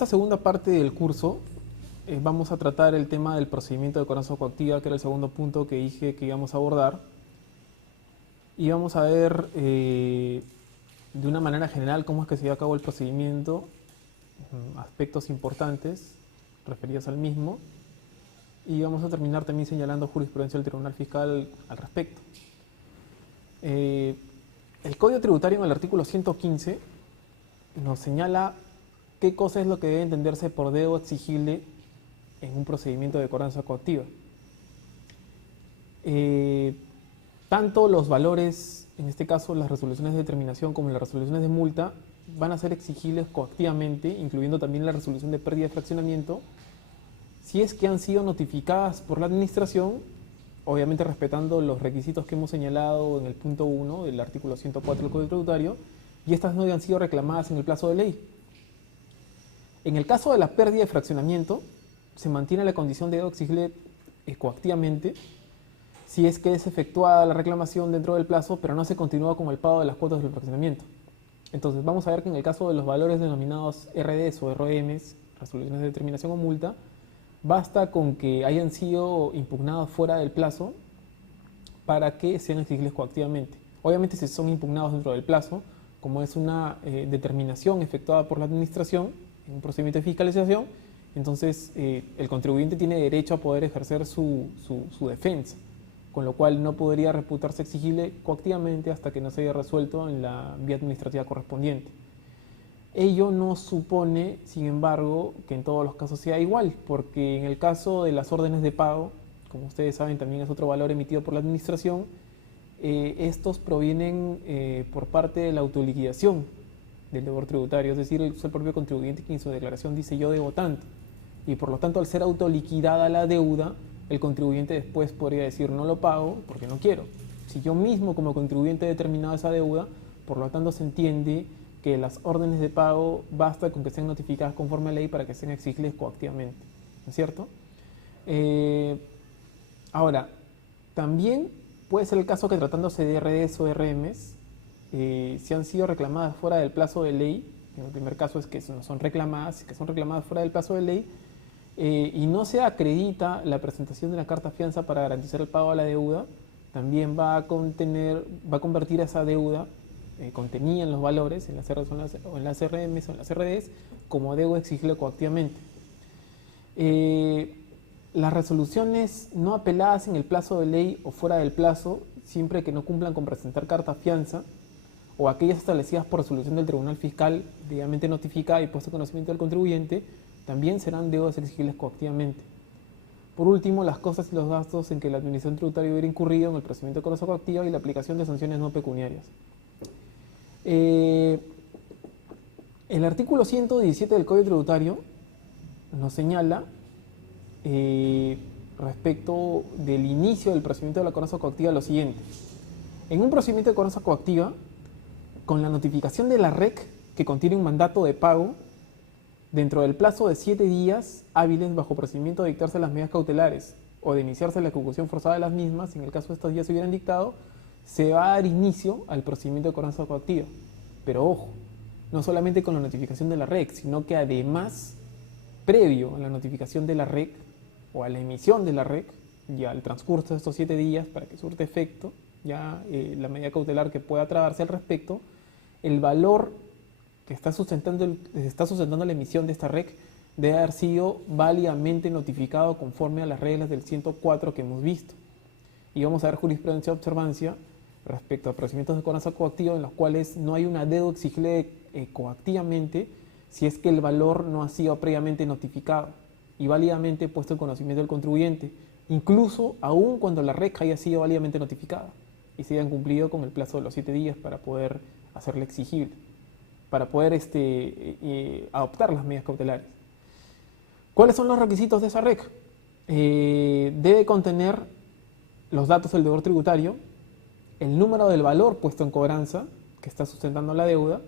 esta segunda parte del curso vamos a tratar el tema del procedimiento de cobranza coactiva, que era el segundo punto que dije que íbamos a abordar. Y vamos a ver de una manera general cómo es que se lleva a cabo el procedimiento, aspectos importantes referidos al mismo. Y vamos a terminar también señalando jurisprudencia del Tribunal Fiscal al respecto. El Código Tributario en el artículo 115 nos señala qué cosa es lo que debe entenderse por deuda exigible en un procedimiento de cobranza coactiva. Tanto los valores, en este caso las resoluciones de determinación como las resoluciones de multa, van a ser exigibles coactivamente, incluyendo también la resolución de pérdida de fraccionamiento, si es que han sido notificadas por la administración, obviamente respetando los requisitos que hemos señalado en el punto 1 del artículo 104 del Código Tributario, y estas no hayan sido reclamadas en el plazo de ley. En el caso de la pérdida de fraccionamiento, se mantiene la condición de deuda exigible coactivamente si es que es efectuada la reclamación dentro del plazo, pero no se continúa con el pago de las cuotas del fraccionamiento. Entonces vamos a ver que en el caso de los valores denominados RDs o ROMs, resoluciones de determinación o multa, basta con que hayan sido impugnados fuera del plazo para que sean exigibles coactivamente. Obviamente si son impugnados dentro del plazo, como es una determinación efectuada por la administración en un procedimiento de fiscalización, entonces el contribuyente tiene derecho a poder ejercer su defensa, con lo cual no podría reputarse exigible coactivamente hasta que no se haya resuelto en la vía administrativa correspondiente. Ello no supone, sin embargo, que en todos los casos sea igual, porque en el caso de las órdenes de pago, como ustedes saben, también es otro valor emitido por la administración, estos provienen por parte de la autoliquidación del deudor tributario, es decir, es el propio contribuyente quien en su declaración dice yo debo tanto, y por lo tanto al ser autoliquidada la deuda, el contribuyente después podría decir no lo pago porque no quiero. Si yo mismo como contribuyente he determinado esa deuda, por lo tanto se entiende que las órdenes de pago basta con que sean notificadas conforme a ley para que sean exigibles coactivamente, ¿no es cierto? Ahora, también puede ser el caso que tratándose de RDs o RMs, si han sido reclamadas fuera del plazo de ley, en el primer caso es que no son reclamadas, que son reclamadas fuera del plazo de ley, y no se acredita la presentación de la carta fianza para garantizar el pago de la deuda, también va a convertir esa deuda contenida en los valores, en las RMs o en las RDs, como deuda exigible coactivamente. Las resoluciones no apeladas en el plazo de ley o fuera del plazo, siempre que no cumplan con presentar carta fianza, o aquellas establecidas por resolución del Tribunal Fiscal debidamente notificada y puesta en conocimiento del contribuyente, también serán deudas exigibles coactivamente. Por último, las costas y los gastos en que la Administración Tributaria hubiera incurrido en el procedimiento de cobranza coactiva y la aplicación de sanciones no pecuniarias. El artículo 117 del Código Tributario nos señala respecto del inicio del procedimiento de la cobranza coactiva lo siguiente. En un procedimiento de cobranza coactiva, con la notificación de la REC que contiene un mandato de pago, dentro del plazo de 7 días hábiles bajo procedimiento de dictarse las medidas cautelares o de iniciarse la ejecución forzada de las mismas, en el caso de estos días se hubieran dictado, se va a dar inicio al procedimiento de cobranza coactiva. Pero ojo, no solamente con la notificación de la REC, sino que además, previo a la notificación de la REC o a la emisión de la REC, y al transcurso de estos 7 días para que surte efecto ya la medida cautelar que pueda tratarse al respecto, el valor que está sustentando la emisión de esta REC debe haber sido válidamente notificado conforme a las reglas del 104 que hemos visto. Y vamos a ver jurisprudencia de observancia respecto a procedimientos de cobranza coactiva en los cuales no hay una deuda exigible coactivamente si es que el valor no ha sido previamente notificado y válidamente puesto en conocimiento del contribuyente, incluso aún cuando la REC haya sido válidamente notificada y se hayan cumplido con el plazo de los 7 días para poder hacerla exigible, para poder adoptar las medidas cautelares. ¿Cuáles son los requisitos de esa REC? Debe contener los datos del deudor tributario, el número del valor puesto en cobranza que está sustentando la deuda,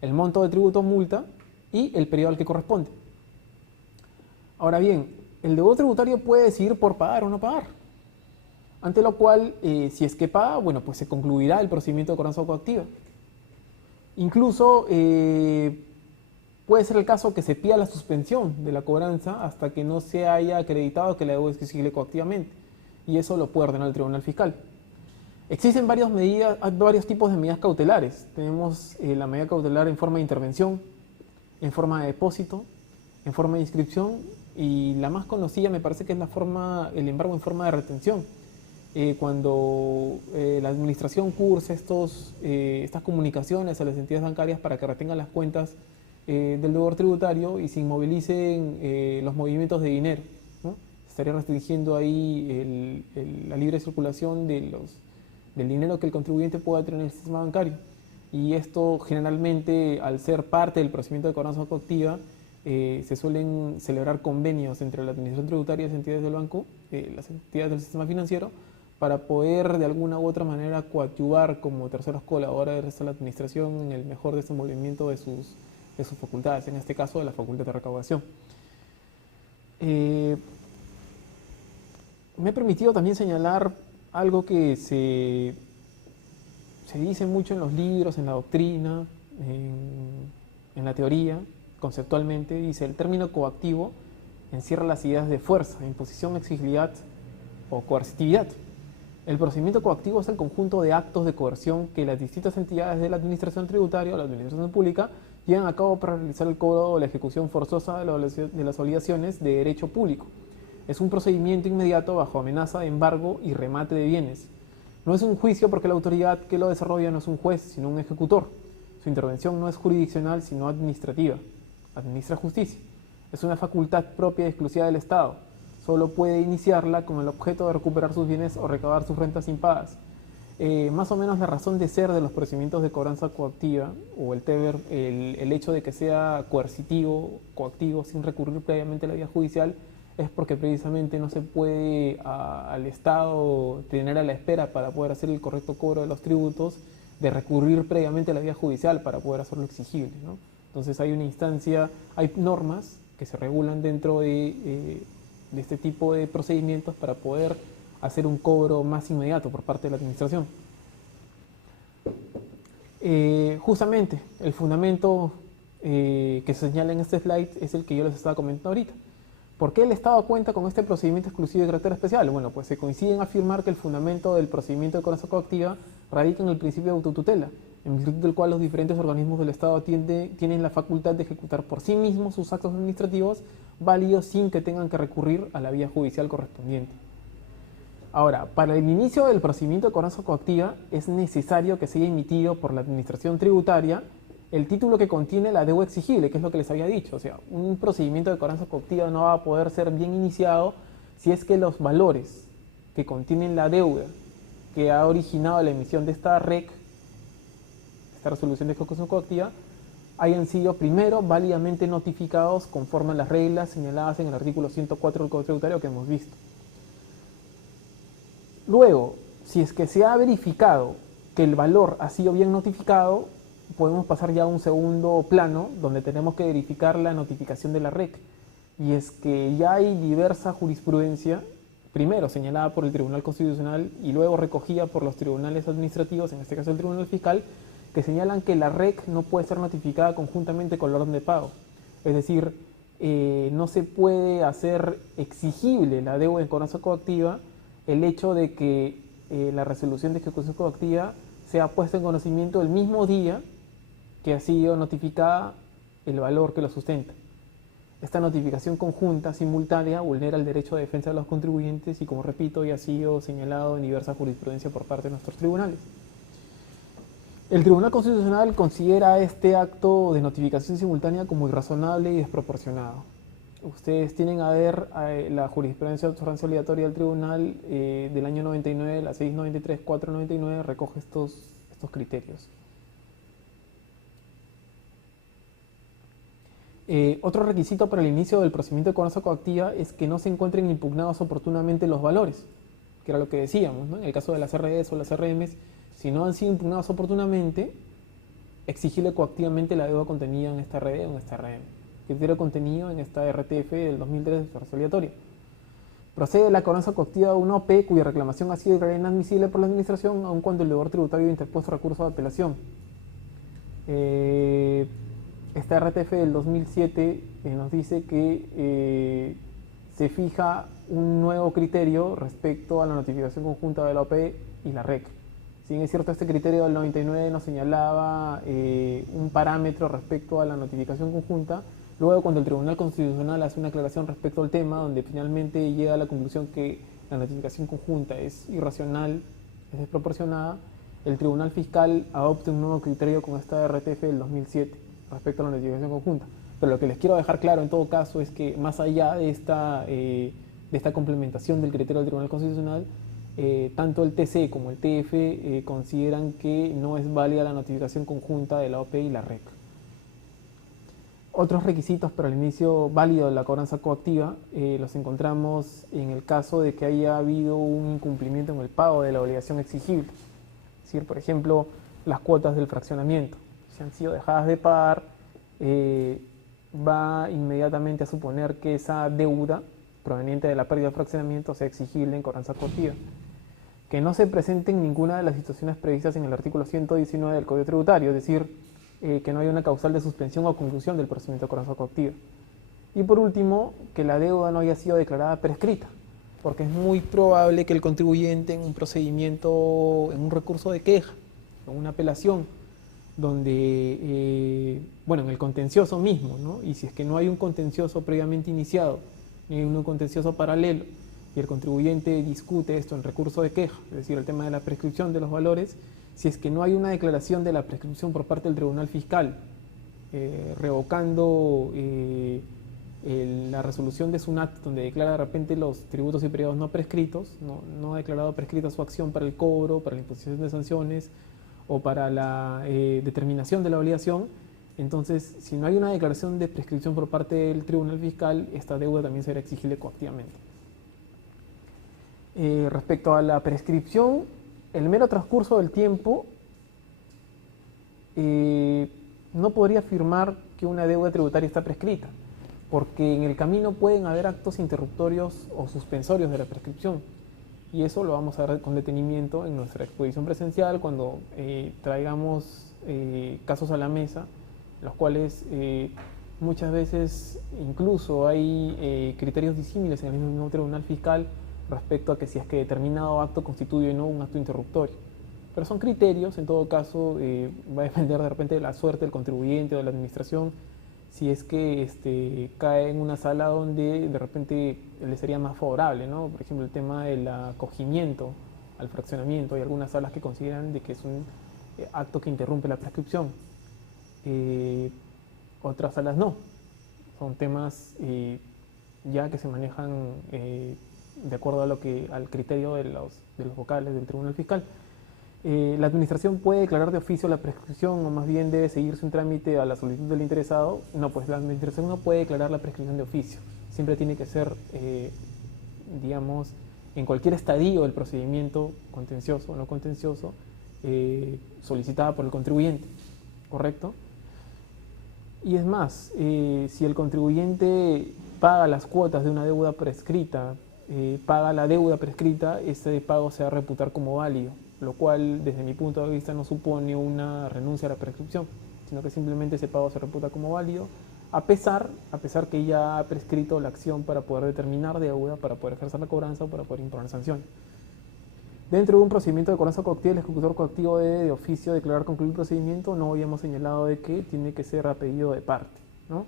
el monto de tributo o multa y el periodo al que corresponde. Ahora bien, el deudor tributario puede decidir por pagar o no pagar, ante lo cual, si es que paga, bueno, pues se concluirá el procedimiento de cobranza coactiva. Incluso Puede ser el caso que se pida la suspensión de la cobranza hasta que no se haya acreditado que la deuda es exigible coactivamente, y eso lo puede ordenar el Tribunal Fiscal. Existen varios tipos de medidas cautelares. Tenemos la medida cautelar en forma de intervención, en forma de depósito, en forma de inscripción, y la más conocida me parece que es el embargo en forma de retención. Cuando la administración cursa estas comunicaciones a las entidades bancarias para que retengan las cuentas del deudor tributario y se inmovilicen los movimientos de dinero, ¿no? Estaría restringiendo ahí la libre circulación del dinero que el contribuyente pueda tener en el sistema bancario. Y esto generalmente, al ser parte del procedimiento de cobranza coactiva, se suelen celebrar convenios entre la administración tributaria y las entidades del banco, las entidades del sistema financiero, para poder de alguna u otra manera coadyuvar como terceros colaboradores a la administración en el mejor desenvolvimiento de sus facultades, en este caso de la facultad de recaudación. Me he permitido también señalar algo que se dice mucho en los libros, en la doctrina, en la teoría, conceptualmente. Dice: el término coactivo encierra las ideas de fuerza, imposición, exigibilidad o coercitividad. El procedimiento coactivo es el conjunto de actos de coerción que las distintas entidades de la administración tributaria o la administración pública llevan a cabo para realizar el cobro o la ejecución forzosa de las obligaciones de derecho público. Es un procedimiento inmediato bajo amenaza de embargo y remate de bienes. No es un juicio porque la autoridad que lo desarrolla no es un juez, sino un ejecutor. Su intervención no es jurisdiccional, sino administrativa. Administra justicia. Es una facultad propia y exclusiva del Estado. Solo puede iniciarla con el objeto de recuperar sus bienes o recabar sus rentas impagas. Más o menos la razón de ser de los procedimientos de cobranza coactiva, o el TEBER, el hecho de que sea coercitivo, coactivo, sin recurrir previamente a la vía judicial, es porque precisamente no se puede al Estado tener a la espera para poder hacer el correcto cobro de los tributos, de recurrir previamente a la vía judicial para poder hacerlo exigible, ¿no? Entonces hay una instancia, hay normas que se regulan dentro de este tipo de procedimientos para poder hacer un cobro más inmediato por parte de la administración. Justamente el fundamento que se señala en este slide es el que yo les estaba comentando ahorita. ¿Por qué el Estado cuenta con este procedimiento exclusivo de carácter especial? Bueno, pues se coincide en afirmar que el fundamento del procedimiento de cobranza coactiva radica en el principio de autotutela, en virtud del cual los diferentes organismos del Estado tienen la facultad de ejecutar por sí mismos sus actos administrativos válidos sin que tengan que recurrir a la vía judicial correspondiente. Ahora, para el inicio del procedimiento de cobranza coactiva es necesario que se haya emitido por la administración tributaria el título que contiene la deuda exigible, que es lo que les había dicho. O sea, un procedimiento de cobranza coactiva no va a poder ser bien iniciado si es que los valores que contienen la deuda que ha originado la emisión de esta REC, esta resolución de ejecución coactiva, hayan sido primero válidamente notificados conforme a las reglas señaladas en el artículo 104 del Código Tributario que hemos visto. Luego, si es que se ha verificado que el valor ha sido bien notificado, podemos pasar ya a un segundo plano donde tenemos que verificar la notificación de la REC. Y es que ya hay diversa jurisprudencia, primero señalada por el Tribunal Constitucional y luego recogida por los tribunales administrativos, en este caso el Tribunal Fiscal, que señalan que la REC no puede ser notificada conjuntamente con la orden de pago. Es decir, no se puede hacer exigible la deuda en cobranza coactiva el hecho de que la resolución de ejecución coactiva sea puesta en conocimiento el mismo día que ha sido notificada el valor que lo sustenta. Esta notificación conjunta, simultánea, vulnera el derecho de defensa de los contribuyentes y, como repito, ya ha sido señalado en diversa jurisprudencia por parte de nuestros tribunales. El Tribunal Constitucional considera este acto de notificación simultánea como irrazonable y desproporcionado. Ustedes tienen a ver la jurisprudencia obligatoria del Tribunal del año 99, la 693-499, recoge estos criterios. Otro requisito para el inicio del procedimiento de cobranza coactiva es que no se encuentren impugnados oportunamente los valores, que era lo que decíamos, ¿no? En el caso de las RDs o las RMs, si no han sido impugnados oportunamente, exigirle coactivamente la deuda contenida en esta RD o en esta RM. Criterio contenido en esta RTF del 2003 de obligatoria. Procede la cobranza coactiva de una OP cuya reclamación ha sido declarada inadmisible por la administración, aun cuando el deudor tributario ha interpuesto recurso de apelación. esta RTF del 2007 nos dice que se fija un nuevo criterio respecto a la notificación conjunta de la OP y la REC. Si bien es cierto, este criterio del 99 nos señalaba un parámetro respecto a la notificación conjunta, luego cuando el Tribunal Constitucional hace una aclaración respecto al tema, donde finalmente llega a la conclusión que la notificación conjunta es irracional, es desproporcionada, el Tribunal Fiscal adopta un nuevo criterio con esta RTF del 2007 respecto a la notificación conjunta. Pero lo que les quiero dejar claro en todo caso es que más allá de esta complementación del criterio del Tribunal Constitucional, tanto el TC como el TF consideran que no es válida la notificación conjunta de la OP y la REC. Otros requisitos para el inicio válido de la cobranza coactiva los encontramos en el caso de que haya habido un incumplimiento en el pago de la obligación exigible. Es decir, por ejemplo, las cuotas del fraccionamiento. Si han sido dejadas de pagar, va inmediatamente a suponer que esa deuda proveniente de la pérdida de fraccionamiento sea exigible en cobranza coactiva. Que no se presenten ninguna de las situaciones previstas en el artículo 119 del Código Tributario, es decir, que no haya una causal de suspensión o conclusión del procedimiento de cobranza coactiva. Y por último, que la deuda no haya sido declarada prescrita, porque es muy probable que el contribuyente en un procedimiento, en un recurso de queja, en una apelación, donde, bueno, en el contencioso mismo, ¿no? Y si es que no hay un contencioso previamente iniciado, ni hay un contencioso paralelo, y el contribuyente discute esto en recurso de queja, es decir, el tema de la prescripción de los valores, si es que no hay una declaración de la prescripción por parte del Tribunal Fiscal, revocando la resolución de SUNAT, donde declara de repente los tributos y periodos no prescritos, no ha declarado prescrita su acción para el cobro, para la imposición de sanciones o para la determinación de la obligación, entonces, si no hay una declaración de prescripción por parte del Tribunal Fiscal, esta deuda también será exigible coactivamente. Respecto a la prescripción, el mero transcurso del tiempo no podría afirmar que una deuda tributaria está prescrita, porque en el camino pueden haber actos interruptorios o suspensorios de la prescripción, y eso lo vamos a ver con detenimiento en nuestra exposición presencial cuando traigamos casos a la mesa, los cuales muchas veces incluso hay criterios disímiles en el mismo Tribunal Fiscal respecto a que si es que determinado acto constituye o no un acto interruptorio. Pero son criterios, en todo caso, va a depender de repente de la suerte del contribuyente o de la administración, si es que cae en una sala donde de repente le sería más favorable, ¿no? Por ejemplo, el tema del acogimiento al fraccionamiento, hay algunas salas que consideran de que es un acto que interrumpe la prescripción. Otras salas no, son temas ya que se manejan de acuerdo a al criterio de los vocales del Tribunal Fiscal. La administración puede declarar de oficio la prescripción o más bien debe seguirse un trámite a la solicitud del interesado. No, pues la administración no puede declarar la prescripción de oficio, siempre tiene que ser, digamos, en cualquier estadio del procedimiento contencioso o no contencioso, solicitada por el contribuyente, ¿correcto? Y es más, si el contribuyente paga las cuotas de una deuda prescrita, paga la deuda prescrita, ese pago se va a reputar como válido, lo cual desde mi punto de vista no supone una renuncia a la prescripción, sino que simplemente ese pago se reputa como válido, a pesar que ya ha prescrito la acción para poder determinar deuda, para poder ejercer la cobranza o para poder imponer sanción. Dentro de un procedimiento de cobranza coactiva, el ejecutor coactivo debe de oficio declarar concluido el procedimiento. No habíamos señalado de que tiene que ser a pedido de parte, ¿no?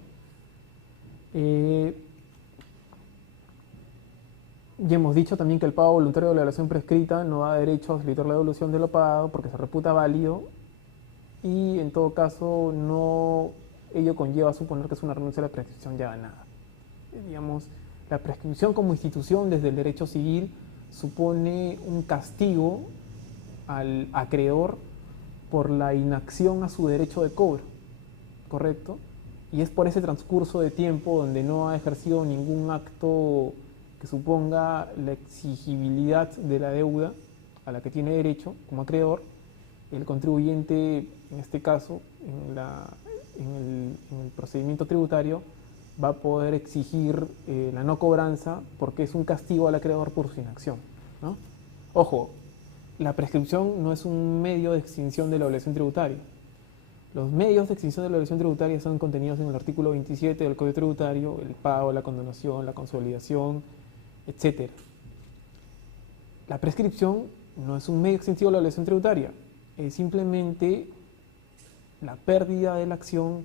Ya hemos dicho también que el pago voluntario de la evaluación prescrita no da derecho a solicitar la devolución de lo pagado porque se reputa válido y en todo caso ello conlleva a suponer que es una renuncia a la prescripción ya ganada. Digamos, la prescripción como institución desde el derecho civil supone un castigo al acreedor por la inacción a su derecho de cobro, ¿correcto? Y es por ese transcurso de tiempo donde no ha ejercido ningún acto que suponga la exigibilidad de la deuda a la que tiene derecho como acreedor, el contribuyente, en este caso, en el procedimiento tributario, va a poder exigir la no cobranza porque es un castigo al acreedor por su inacción, ¿no? Ojo, la prescripción no es un medio de extinción de la obligación tributaria. Los medios de extinción de la obligación tributaria son contenidos en el artículo 27 del Código Tributario, el pago, la condonación, la consolidación, etc. La prescripción no es un medio extintivo de la obligación tributaria, es simplemente la pérdida de la acción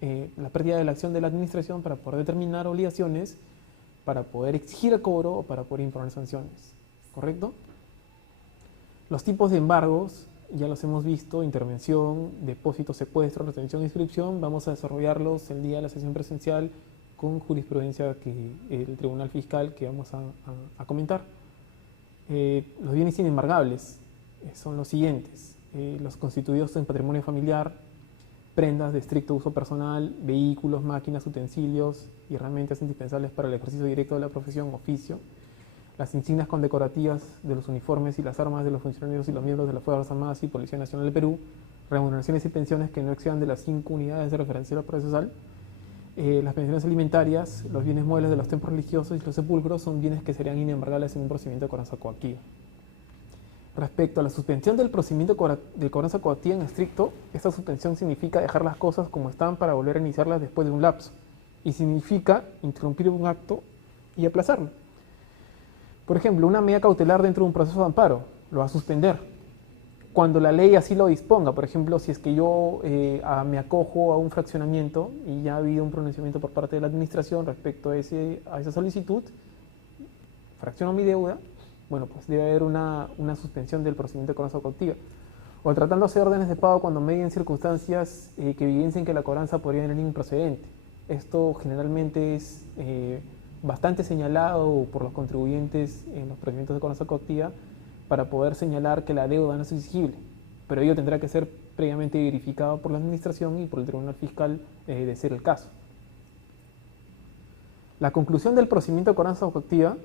de la administración para poder determinar obligaciones, para poder exigir el cobro o para poder imponer sanciones. ¿Correcto? Los tipos de embargos ya los hemos visto: intervención, depósito, secuestro, retención e inscripción. Vamos a desarrollarlos el día de la sesión presencial con jurisprudencia el Tribunal Fiscal que vamos a comentar. Los bienes inembargables son los siguientes: los constituidos en patrimonio familiar, prendas de estricto uso personal, vehículos, máquinas, utensilios y herramientas indispensables para el ejercicio directo de la profesión o oficio, las insignias condecorativas de los uniformes y las armas de los funcionarios y los miembros de las Fuerzas Armadas y Policía Nacional del Perú, remuneraciones y pensiones que no excedan de las 5 unidades de referencia procesal, las pensiones alimentarias, los bienes muebles de los templos religiosos y los sepulcros son bienes que serían inembargables en un procedimiento de cobranza coactiva. Respecto a la suspensión del procedimiento de cobranza coactiva en estricto, esta suspensión significa dejar las cosas como están para volver a iniciarlas después de un lapso, y significa interrumpir un acto y aplazarlo. Por ejemplo, una medida cautelar dentro de un proceso de amparo lo va a suspender cuando la ley así lo disponga. Por ejemplo, si es que yo me acojo a un fraccionamiento y ya ha habido un pronunciamiento por parte de la administración respecto a esa solicitud, fracciono mi deuda, bueno, pues debe haber una suspensión del procedimiento de cobranza coactiva. O tratándose de órdenes de pago cuando medien circunstancias que evidencien que la cobranza podría venir improcedente. Esto generalmente es bastante señalado por los contribuyentes en los procedimientos de cobranza coactiva para poder señalar que la deuda no es exigible, pero ello tendrá que ser previamente verificado por la administración y por el Tribunal Fiscal de ser el caso. La conclusión del procedimiento de cobranza coactiva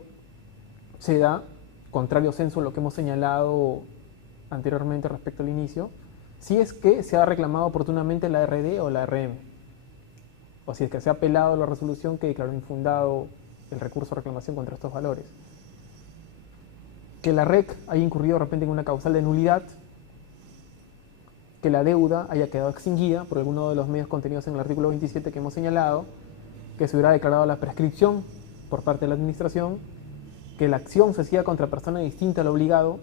se da, contrario censo a lo que hemos señalado anteriormente respecto al inicio, si es que se ha reclamado oportunamente la RD o la RM, o si es que se ha apelado a la resolución que declaró infundado el recurso de reclamación contra estos valores. Que la REC haya incurrido de repente en una causal de nulidad, que la deuda haya quedado extinguida por alguno de los medios contenidos en el artículo 27 que hemos señalado, que se hubiera declarado la prescripción por parte de la administración, que la acción se hacía contra persona distinta al obligado,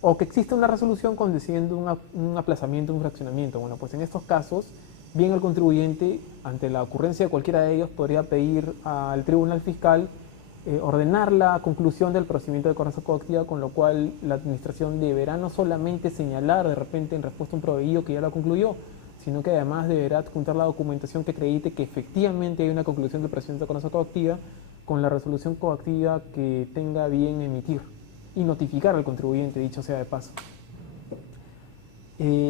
o que existe una resolución concediendo un aplazamiento, un fraccionamiento. Bueno, pues en estos casos, bien el contribuyente, ante la ocurrencia de cualquiera de ellos, podría pedir al Tribunal Fiscal ordenar la conclusión del procedimiento de cobranza coactiva, con lo cual la administración deberá no solamente señalar de repente en respuesta a un proveído que ya la concluyó, sino que además deberá adjuntar la documentación que acredite que efectivamente hay una conclusión del procedimiento de cobranza coactiva con la resolución coactiva que tenga bien emitir y notificar al contribuyente, dicho sea de paso.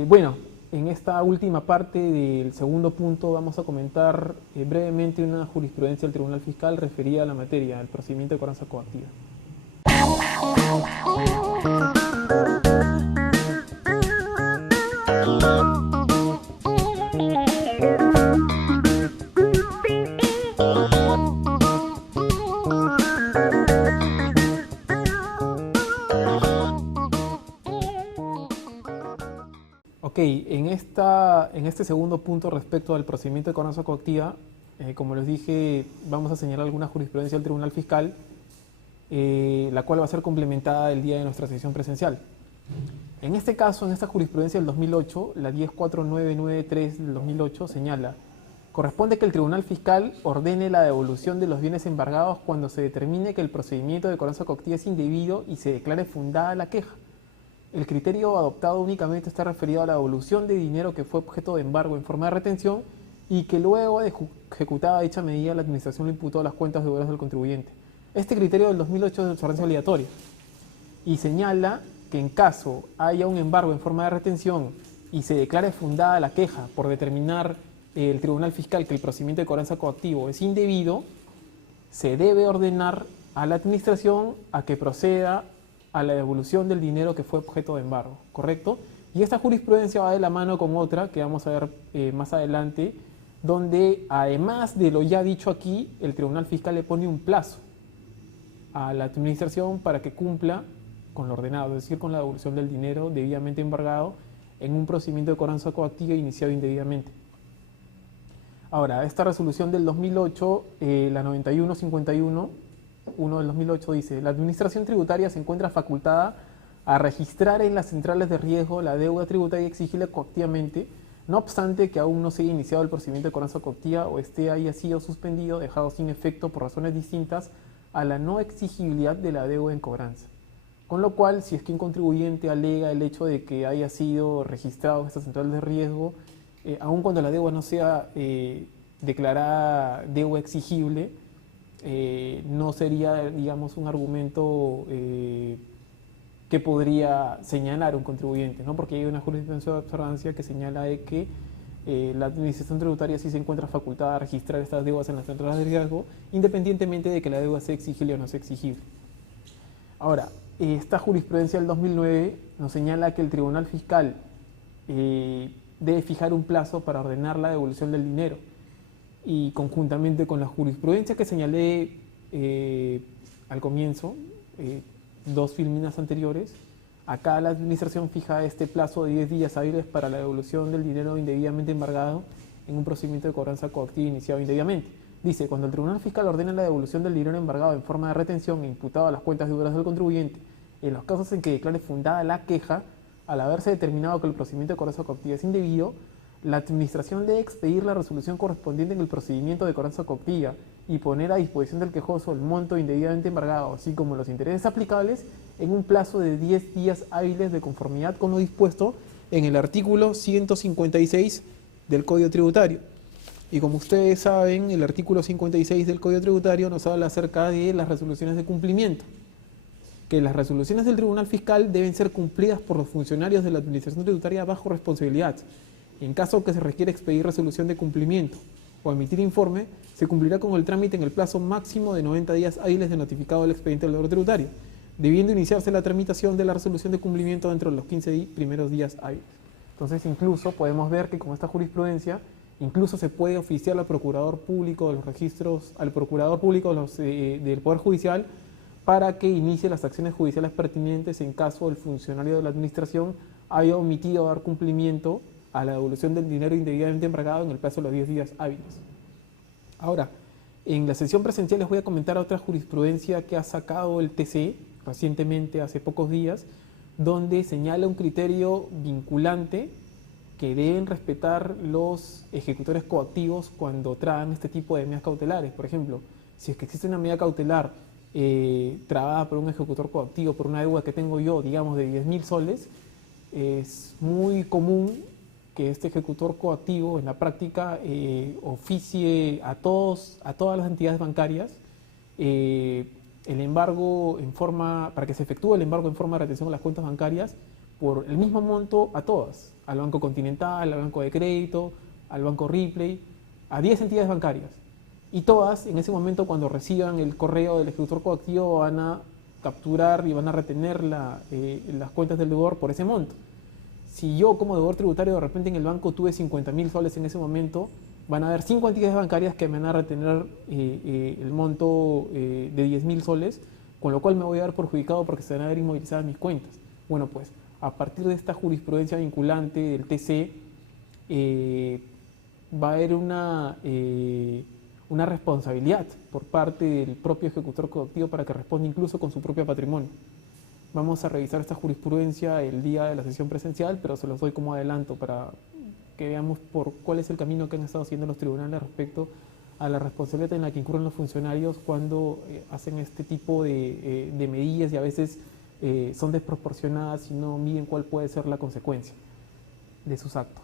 Bueno, en esta última parte del segundo punto vamos a comentar brevemente una jurisprudencia del Tribunal Fiscal referida a la materia, al procedimiento de cobranza coactiva. Ok, en este segundo punto respecto al procedimiento de cobranza coactiva, como les dije, vamos a señalar alguna jurisprudencia del Tribunal Fiscal, la cual va a ser complementada el día de nuestra sesión presencial. En este caso, en esta jurisprudencia del 2008, la 104993 del 2008 señala: corresponde que el Tribunal Fiscal ordene la devolución de los bienes embargados cuando se determine que el procedimiento de cobranza coactiva es indebido y se declare fundada la queja. El criterio adoptado únicamente está referido a la devolución de dinero que fue objeto de embargo en forma de retención y que luego de ejecutada dicha medida la administración lo imputó a las cuentas deudores del contribuyente. Este criterio del 2008 es de observancia obligatoria y señala que en caso haya un embargo en forma de retención y se declare fundada la queja por determinar el Tribunal Fiscal que el procedimiento de cobranza coactivo es indebido, se debe ordenar a la administración a que proceda a la devolución del dinero que fue objeto de embargo, ¿correcto? Y esta jurisprudencia va de la mano con otra que vamos a ver más adelante, donde además de lo ya dicho aquí, el Tribunal Fiscal le pone un plazo a la administración para que cumpla con lo ordenado, es decir, con la devolución del dinero debidamente embargado en un procedimiento de cobranza coactiva iniciado indebidamente. Ahora, esta resolución del 2008, la 9151, 1 del 2008 dice: la administración tributaria se encuentra facultada a registrar en las centrales de riesgo la deuda tributaria exigible coactivamente, no obstante que aún no se haya iniciado el procedimiento de cobranza coactiva o haya sido suspendido, dejado sin efecto por razones distintas a la no exigibilidad de la deuda en cobranza. Con lo cual, si es que un contribuyente alega el hecho de que haya sido registrado en estas centrales de riesgo, aun cuando la deuda no sea declarada deuda exigible, no sería, digamos, un argumento que podría señalar un contribuyente, ¿no? Porque hay una jurisprudencia de observancia que señala de que la administración tributaria sí se encuentra facultada a registrar estas deudas en las centrales de riesgo, independientemente de que la deuda sea exigible o no sea exigible. Ahora, esta jurisprudencia del 2009 nos señala que el Tribunal Fiscal debe fijar un plazo para ordenar la devolución del dinero, y conjuntamente con la jurisprudencia que señalé al comienzo, dos filminas anteriores, acá la administración fija este plazo de 10 días hábiles para la devolución del dinero indebidamente embargado en un procedimiento de cobranza coactiva iniciado indebidamente. Dice: cuando el Tribunal Fiscal ordena la devolución del dinero embargado en forma de retención e imputado a las cuentas deudoras del contribuyente, en los casos en que declare fundada la queja, al haberse determinado que el procedimiento de cobranza coactiva es indebido, la administración debe expedir la resolución correspondiente en el procedimiento de cobranza coactiva y poner a disposición del quejoso el monto indebidamente embargado, así como los intereses aplicables, en un plazo de 10 días hábiles de conformidad con lo dispuesto en el artículo 156 del Código Tributario. Y como ustedes saben, el artículo 56 del Código Tributario nos habla acerca de las resoluciones de cumplimiento, que las resoluciones del Tribunal Fiscal deben ser cumplidas por los funcionarios de la Administración Tributaria bajo responsabilidad. En caso que se requiera expedir resolución de cumplimiento o emitir informe, se cumplirá con el trámite en el plazo máximo de 90 días hábiles de notificado del expediente del deudor tributario, debiendo iniciarse la tramitación de la resolución de cumplimiento dentro de los 15 primeros días hábiles. Entonces, incluso podemos ver que con esta jurisprudencia, incluso se puede oficiar al procurador público de los registros, al procurador público del Poder Judicial, para que inicie las acciones judiciales pertinentes en caso el funcionario de la administración haya omitido dar cumplimiento a la devolución del dinero indebidamente embargado en el plazo de los 10 días hábiles. Ahora, en la sesión presencial les voy a comentar otra jurisprudencia que ha sacado el TC recientemente, hace pocos días, donde señala un criterio vinculante que deben respetar los ejecutores coactivos cuando traen este tipo de medidas cautelares. Por ejemplo, si es que existe una medida cautelar trabada por un ejecutor coactivo por una deuda que tengo yo, digamos, de 10.000 soles, es muy común que este ejecutor coactivo en la práctica oficie a todas las entidades bancarias el embargo para que se efectúe el embargo en forma de retención a las cuentas bancarias por el mismo monto a todas, al Banco Continental, al Banco de Crédito, al Banco Ripley, a 10 entidades bancarias. Y todas, en ese momento, cuando reciban el correo del ejecutor coactivo, van a capturar y van a retener las cuentas del deudor por ese monto. Si yo, como deudor tributario, de repente en el banco tuve 50.000 soles en ese momento, van a haber 5 entidades bancarias que me van a retener el monto de 10.000 soles, con lo cual me voy a ver perjudicado porque se van a ver inmovilizadas mis cuentas. Bueno, pues, a partir de esta jurisprudencia vinculante del TC, va a haber una responsabilidad por parte del propio ejecutor coactivo para que responda incluso con su propio patrimonio. Vamos a revisar esta jurisprudencia el día de la sesión presencial, pero se los doy como adelanto para que veamos cuál es el camino que han estado haciendo los tribunales respecto a la responsabilidad en la que incurren los funcionarios cuando hacen este tipo de medidas, y a veces son desproporcionadas y no miden cuál puede ser la consecuencia de sus actos.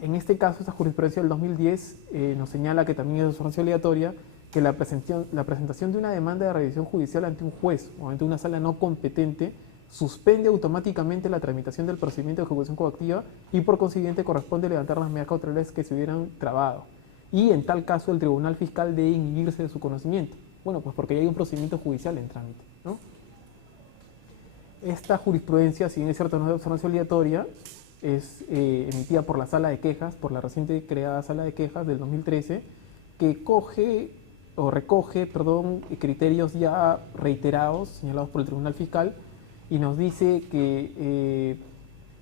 En este caso, esta jurisprudencia del 2010 nos señala que también es de observancia obligatoria que la presentación de una demanda de revisión judicial ante un juez o ante una sala no competente suspende automáticamente la tramitación del procedimiento de ejecución coactiva y por consiguiente corresponde levantar las medidas cautelares que se hubieran trabado. Y en tal caso el Tribunal Fiscal debe inhibirse de su conocimiento. Bueno, pues porque ya hay un procedimiento judicial en trámite, ¿no? Esta jurisprudencia, si bien es cierto no es de observancia obligatoria, es emitida por la Sala de Quejas, por la reciente creada Sala de Quejas del 2013, que recoge criterios ya reiterados, señalados por el Tribunal Fiscal, y nos dice que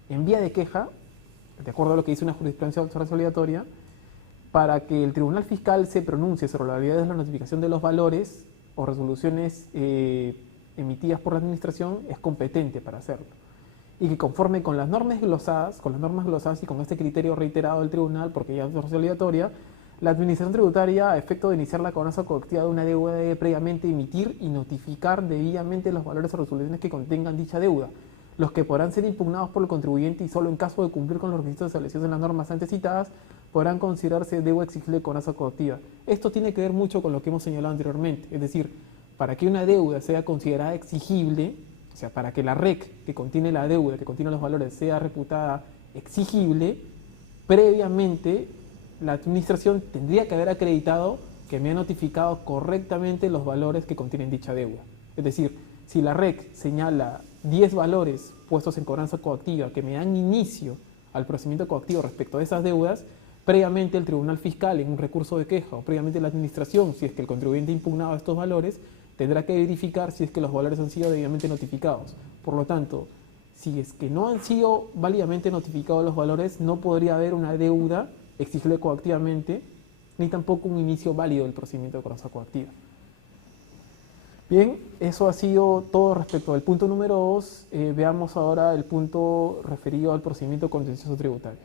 en vía de queja de acuerdo a lo que dice una jurisprudencia obligatoria, para que el tribunal fiscal se pronuncie sobre la validez de la notificación de los valores o resoluciones emitidas por la administración, es competente para hacerlo. Y que conforme con las normas glosadas y con este criterio reiterado del tribunal, porque ya es obligatoria, la administración tributaria, a efecto de iniciar la cobranza coactiva de una deuda, debe previamente emitir y notificar debidamente los valores o resoluciones que contengan dicha deuda, los que podrán ser impugnados por el contribuyente y solo en caso de cumplir con los requisitos establecidos en las normas antes citadas, podrán considerarse deuda exigible de cobranza coactiva. Esto tiene que ver mucho con lo que hemos señalado anteriormente, es decir, para que una deuda sea considerada exigible, o sea, para que la REC que contiene la deuda, que contiene los valores, sea reputada exigible, previamente la administración tendría que haber acreditado que me ha notificado correctamente los valores que contienen dicha deuda. Es decir, si la REC señala 10 valores puestos en cobranza coactiva que me dan inicio al procedimiento coactivo respecto a esas deudas, previamente el tribunal fiscal en un recurso de queja o previamente la administración, si es que el contribuyente ha impugnado estos valores, tendrá que verificar si es que los valores han sido debidamente notificados. Por lo tanto, si es que no han sido válidamente notificados los valores, no podría haber una deuda exigible coactivamente, ni tampoco un inicio válido del procedimiento de cobranza coactiva. Bien, eso ha sido todo respecto al punto número 2. Veamos ahora el punto referido al procedimiento contencioso tributario.